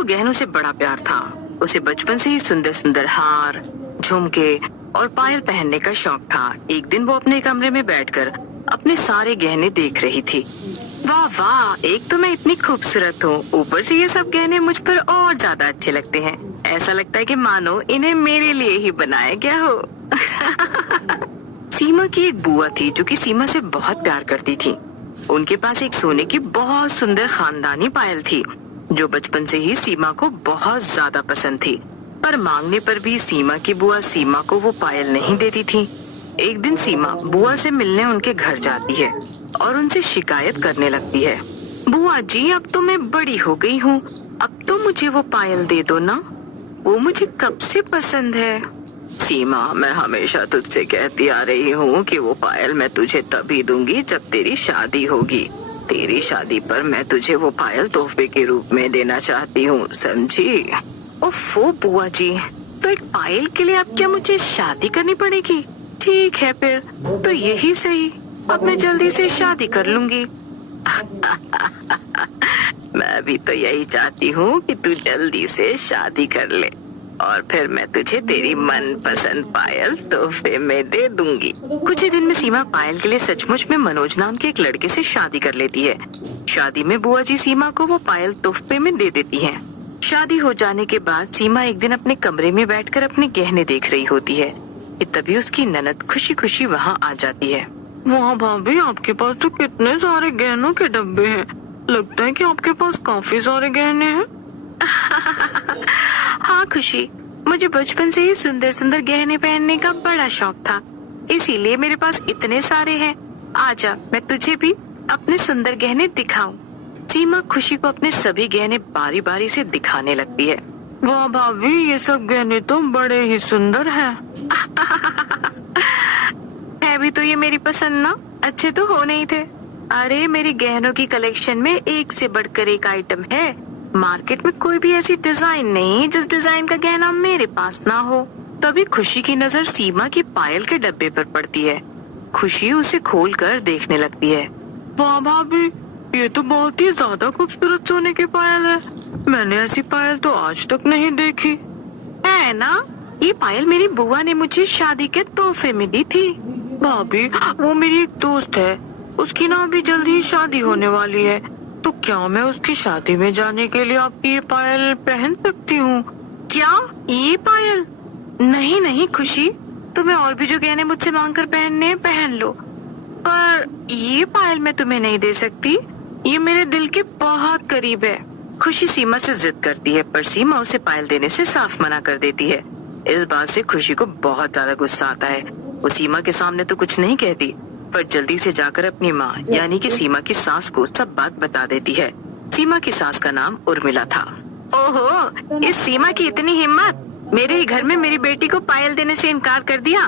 को गहनों से बड़ा प्यार था। उसे बचपन से ही सुंदर सुंदर हार, झुमके और पायल पहनने का शौक था। एक दिन वो अपने कमरे में बैठकर अपने सारे गहने देख रही थी। वाह वाह, एक तो मैं इतनी खूबसूरत हूँ, ऊपर से ये सब गहने मुझ पर और ज्यादा अच्छे लगते हैं। ऐसा लगता है कि मानो इन्हें मेरे लिए ही बनाया गया हो। सीमा की एक बुआ थी जो कि सीमा से बहुत प्यार करती थी। उनके पास एक सोने की बहुत सुंदर खानदानी पायल थी जो बचपन से ही सीमा को बहुत ज्यादा पसंद थी, पर मांगने पर भी सीमा की बुआ सीमा को वो पायल नहीं देती थी। एक दिन सीमा बुआ से मिलने उनके घर जाती है और उनसे शिकायत करने लगती है। बुआ जी, अब तो मैं बड़ी हो गई हूँ, अब तो मुझे वो पायल दे दो ना, वो मुझे कब से पसंद है। सीमा, मैं हमेशा तुझसे कहती आ रही हूँ कि वो पायल मैं तुझे तभी दूंगी जब तेरी शादी होगी। तेरी शादी पर मैं तुझे वो पायल तोहफे के रूप में देना चाहती हूँ, समझी? ओफो बुआ जी, तो एक पायल के लिए अब क्या मुझे शादी करनी पड़ेगी? ठीक है फिर तो यही सही, अब मैं जल्दी से शादी कर लूंगी। मैं भी तो यही चाहती हूँ कि तू जल्दी से शादी कर ले और फिर मैं तुझे तेरी मनपसंद पायल तोहफे में दे दूंगी। कुछ ही दिन में सीमा पायल के लिए सचमुच में मनोज नाम के एक लड़के से शादी कर लेती है। शादी में बुआ जी सीमा को वो पायल तोहफे में दे देती हैं। शादी हो जाने के बाद सीमा एक दिन अपने कमरे में बैठकर अपने गहने देख रही होती है कि तभी उसकी ननद खुशी खुशी वहाँ आ जाती है। वाह भाभी, आपके पास तो कितने सारे गहनों के डब्बे हैं, लगता है कि आपके पास काफी सारे गहने हैं। हाँ खुशी, मुझे बचपन से ही सुंदर सुंदर गहने पहनने का बड़ा शौक था, इसीलिए मेरे पास इतने सारे हैं। आजा, मैं तुझे भी अपने सुंदर गहने दिखाऊं। सीमा खुशी को अपने सभी गहने बारी बारी से दिखाने लगती है। वाह भाभी, ये सब गहने तो बड़े ही सुंदर हैं। है भी तो ये मेरी पसंद ना, अच्छे तो हो नहीं थे। अरे मेरी गहनों की कलेक्शन में एक से बढ़कर एक आइटम है। मार्केट में कोई भी ऐसी डिजाइन नहीं जिस डिजाइन का गहना मेरे पास ना हो। तभी खुशी की नजर सीमा की पायल के डब्बे पर पड़ती है। खुशी उसे खोलकर देखने लगती है। वाह भाभी, ये तो बहुत ही ज्यादा खूबसूरत सोने की पायल है, मैंने ऐसी पायल तो आज तक नहीं देखी। है ना, ये पायल मेरी बुआ ने मुझे शादी के तोहफे में दी थी। भाभी, वो मेरी एक दोस्त है, उसकी ना अभी जल्दी ही शादी होने वाली है, तो क्या मैं उसकी शादी में जाने के लिए आपकी ये पायल पहन सकती हूँ? क्या ये पायल? नहीं नहीं खुशी, तुम्हें और भी जो गहने मुझसे मांग कर पहनने हैं पहन लो, पर ये पायल मैं तुम्हें नहीं दे सकती, ये मेरे दिल के बहुत करीब है। खुशी सीमा से जिद करती है, पर सीमा उसे पायल देने से साफ मना कर देती है। इस बात से खुशी को बहुत ज्यादा गुस्सा आता है। वो सीमा के सामने तो कुछ नहीं कहती, पर जल्दी से जाकर अपनी माँ यानी कि सीमा की सास को सब बात बता देती है। सीमा की सास का नाम उर्मिला था। ओहो, इस सीमा की इतनी हिम्मत, मेरे ही घर में मेरी बेटी को पायल देने से इनकार कर दिया।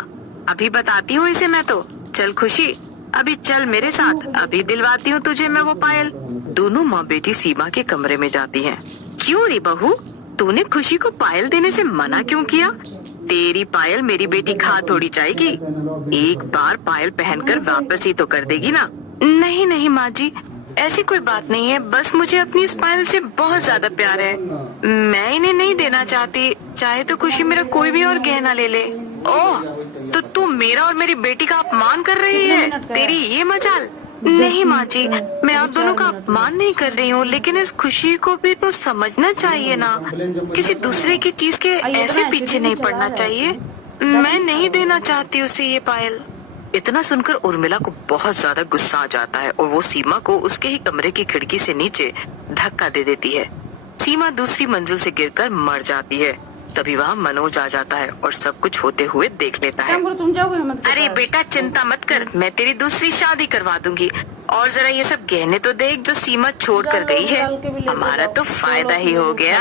अभी बताती हूँ इसे मैं तो। चल खुशी, अभी चल मेरे साथ, अभी दिलवाती हूँ तुझे मैं वो पायल। दोनों माँ बेटी सीमा के कमरे में जाती हैं। क्यों रे बहू, तूने खुशी को पायल देने से मना क्यों किया? तेरी पायल मेरी बेटी खा थोड़ी जाएगी, एक बार पायल पहनकर वापस ही तो कर देगी ना। नहीं नहीं माँ जी, ऐसी कोई बात नहीं है, बस मुझे अपनी इस पायल से बहुत ज्यादा प्यार है, मैं इन्हें नहीं देना चाहती, चाहे तो खुशी मेरा कोई भी और गहना ले ले। ओह, तो तू मेरा और मेरी बेटी का अपमान कर रही है, तेरी ये मजाल। नहीं माँ जी, मैं आप दोनों का अपमान नहीं कर रही हूँ, लेकिन इस खुशी को भी तो समझना चाहिए ना, किसी दूसरे की चीज के ऐसे पीछे नहीं पड़ना चाहिए। मैं नहीं देना चाहती उसे ये पायल। इतना सुनकर उर्मिला को बहुत ज्यादा गुस्सा आ जाता है और वो सीमा को उसके ही कमरे की खिड़की से नीचे धक्का दे देती है। सीमा दूसरी मंजिल से गिरकर मर जाती है। तभी वहाँ मनोज आ जाता है और सब कुछ होते हुए देख लेता है। अरे बेटा चिंता मत कर, मैं तेरी दूसरी शादी करवा दूंगी, और जरा ये सब गहने तो देख जो सीमा छोड़ कर गई है, हमारा तो फायदा ही हो गया।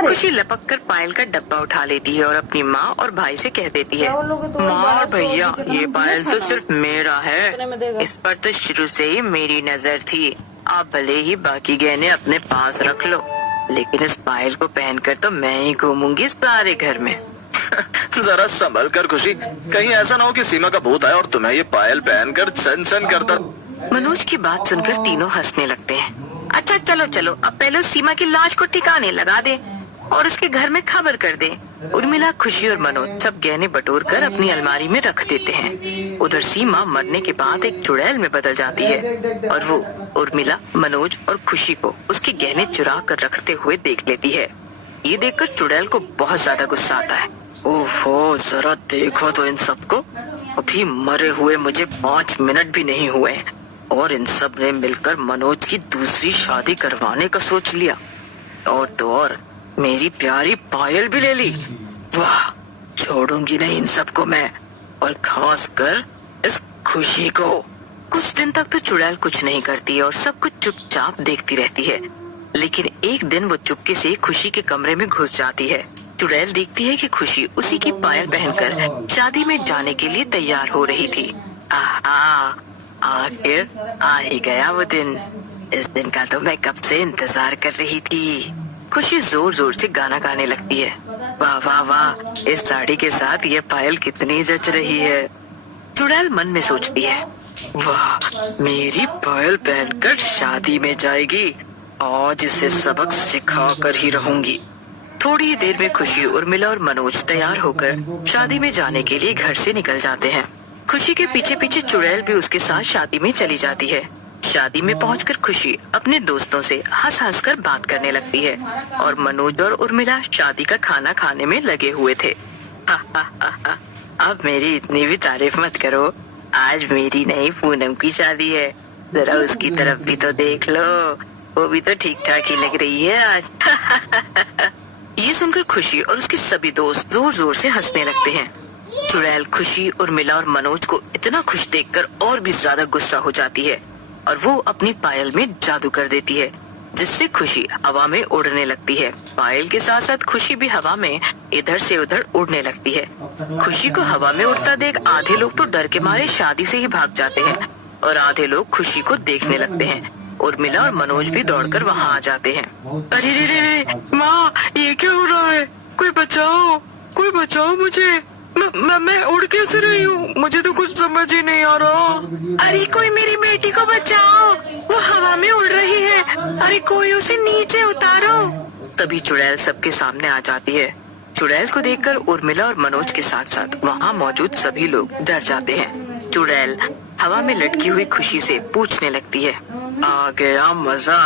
खुशी लपक कर पायल का डब्बा उठा लेती है और अपनी माँ और भाई से कह देती है, माँ और भैया, ये पायल तो सिर्फ मेरा है, इस पर तो शुरू से ही मेरी नजर थी, आप भले ही बाकी गहने अपने पास रख लो, लेकिन इस पायल को पहनकर तो मैं ही घूमूंगी सारे घर में। जरा संभल कर खुशी, कहीं ऐसा ना हो कि सीमा का भूत आए और तुम्हें ये पायल पहनकर सन सन करता। मनोज की बात सुनकर तीनों हंसने लगते हैं। अच्छा चलो चलो, अब पहले सीमा की लाश को ठिकाने लगा दे और उसके घर में खबर कर दे। उर्मिला, खुशी और मनोज सब गहने बटोर कर अपनी अलमारी में रख देते हैं। उधर सीमा मरने के बाद एक चुड़ैल में बदल जाती है और वो उर्मिला, मनोज और खुशी को उसके गहने चुरा कर रखते हुए देख लेती है। ये देखकर चुड़ैल को बहुत ज्यादा गुस्सा आता है। ओहो, जरा देखो तो इन सबको, अभी मरे हुए मुझे 5 मिनट भी नहीं हुए हैं और इन सब ने मिलकर मनोज की दूसरी शादी करवाने का सोच लिया और तो और मेरी प्यारी पायल भी ले ली। वाह, छोड़ूंगी नहीं इन सबको मैं, और खास कर इस खुशी को। कुछ दिन तक तो चुड़ैल कुछ नहीं करती और सब कुछ चुपचाप देखती रहती है, लेकिन एक दिन वो चुपके से खुशी के कमरे में घुस जाती है। चुड़ैल देखती है कि खुशी उसी की पायल पहनकर शादी में जाने के लिए तैयार हो रही थी। आहा, आखिर आ ही गया वो दिन। इस दिन का तो मैं कब से इंतजार कर रही थी। खुशी जोर जोर से गाना गाने लगती है। वाह वाह वाह, इस साड़ी के साथ ये पायल कितनी जच रही है। चुड़ैल मन में सोचती है, वाह, मेरी पायल पहनकर शादी में जाएगी, आज इसे सबक सिखा कर ही रहूंगी। थोड़ी ही देर में खुशी, उर्मिला और मनोज तैयार होकर शादी में जाने के लिए घर से निकल जाते हैं। खुशी के पीछे पीछे चुड़ैल भी उसके साथ शादी में चली जाती है। शादी में पहुंचकर खुशी अपने दोस्तों से हंस हंस कर बात करने लगती है और मनोज और उर्मिला शादी का खाना खाने में लगे हुए थे। अब मेरी इतनी भी तारीफ मत करो, आज मेरी नई पूनम की शादी है, जरा उसकी तरफ भी तो देख लो, वो भी तो ठीक ठाक ही लग रही है आज। ये सुनकर खुशी और उसके सभी दोस्त जोर जोर से हंसने लगते हैं। चुड़ैल खुशी, उर्मिला और मनोज को इतना खुश देखकर और भी ज्यादा गुस्सा हो जाती है और वो अपनी पायल में जादू कर देती है, जिससे खुशी हवा में उड़ने लगती है। पायल के साथ साथ खुशी भी हवा में इधर से उधर उड़ने लगती है। खुशी को हवा में उड़ता देख आधे लोग तो डर के मारे शादी से ही भाग जाते हैं और आधे लोग खुशी को देखने लगते हैं। उर्मिला और मनोज भी दौड़कर वहाँ आ जाते हैं। अरे रे रे माँ, ये क्या हो रहा है? कोई बचाओ मुझे, मैं उड़ कैसे रही हूँ? मुझे तो कुछ समझ ही नहीं आ रहा। अरे कोई मेरी बेटी को बचाओ, वो हवा में उड़ रही है, अरे कोई उसे नीचे उतारो। तभी चुड़ैल सबके सामने आ जाती है। चुड़ैल को देखकर उर्मिला और मनोज के साथ साथ वहाँ मौजूद सभी लोग डर जाते हैं। चुड़ैल हवा में लटकी हुई खुशी से पूछने लगती है, आ गया मजा,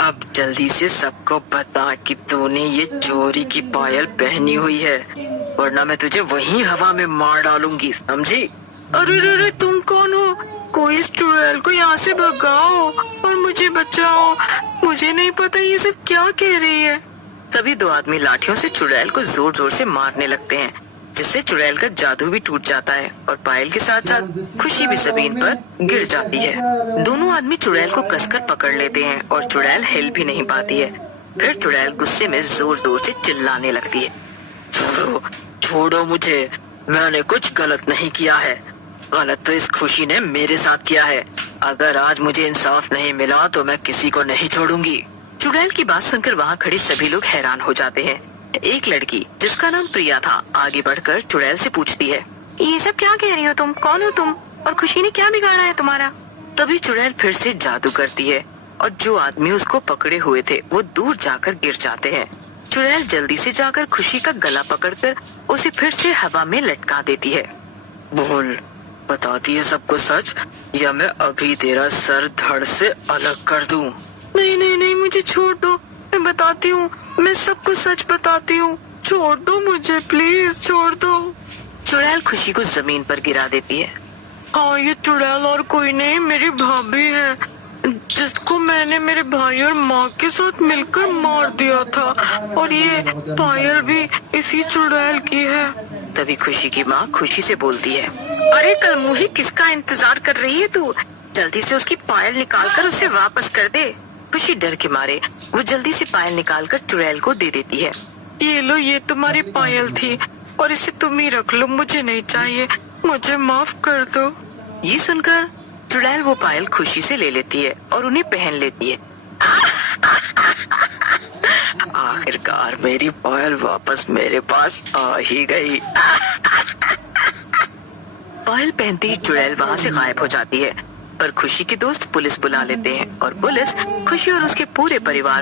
अब जल्दी से सबको बता कि तूने ये चोरी की पायल पहनी हुई है, वरना मैं तुझे वहीं हवा में मार डालूंगी, समझी? अरे रे, तुम कौन हो? कोई इस चुड़ैल को यहाँ से भगाओ और मुझे बचाओ, मुझे नहीं पता ये सब क्या कह रही है। तभी 2 आदमी लाठियों से चुड़ैल को जोर जोर से मारने लगते हैं, जिससे चुड़ैल का जादू भी टूट जाता है और पायल के साथ साथ खुशी भी जमीन पर गिर जाती है। दोनों आदमी चुड़ैल को कसकर पकड़ लेते हैं और चुड़ैल हिल भी नहीं पाती है। फिर चुड़ैल गुस्से में जोर जोर से चिल्लाने लगती है, छोड़ो मुझे, मैंने कुछ गलत नहीं किया है, गलत तो इस खुशी ने मेरे साथ किया है। अगर आज मुझे इंसाफ नहीं मिला तो मैं किसी को नहीं छोड़ूंगी। चुड़ैल की बात सुनकर वहाँ खड़े सभी लोग हैरान हो जाते हैं। एक लड़की जिसका नाम प्रिया था आगे बढ़कर चुड़ैल से पूछती है, ये सब क्या कह रही हो तुम? कौन हो तुम और खुशी ने क्या बिगाड़ा है तुम्हारा? तभी चुड़ैल फिर से जादू करती है और जो आदमी उसको पकड़े हुए थे वो दूर जाकर गिर जाते हैं। चुड़ैल जल्दी से जाकर खुशी का गला पकड़कर उसे फिर से हवा में लटका देती है। बोल, बताती है सबको सच या मैं अभी तेरा सर धड़ से अलग कर दूं? नहीं, मुझे छोड़ दो, मैं बताती हूँ, मैं सबको सच बताती हूँ, छोड़ दो मुझे, प्लीज छोड़ दो। चुड़ैल खुशी को जमीन पर गिरा देती है। हाँ, ये चुड़ैल और कोई नहीं, मेरी भाभी है, जिसको मैंने मेरे भाई और माँ के साथ मिलकर मार दिया था, और ये पायल भी इसी चुड़ैल की है। तभी खुशी की माँ खुशी से बोलती है, अरे कलमुही, किसका इंतजार कर रही है तू? जल्दी से उसकी पायल निकालकर उसे वापस कर दे। खुशी डर के मारे वो जल्दी से पायल निकालकर चुड़ैल को दे देती है। ये लो, ये तुम्हारी पायल थी और इसे तुम ही रख लो, मुझे नहीं चाहिए, मुझे माफ कर दो। ये सुनकर चुड़ैल वो पायल खुशी से ले लेती है और उन्हें पहन लेती है। आखिरकार मेरी पायल वापस मेरे पास आ ही गई। पायल पहनते ही चुड़ैल वहाँ से गायब हो जाती है। पर खुशी के दोस्त पुलिस बुला लेते हैं और पुलिस खुशी और उसके पूरे परिवार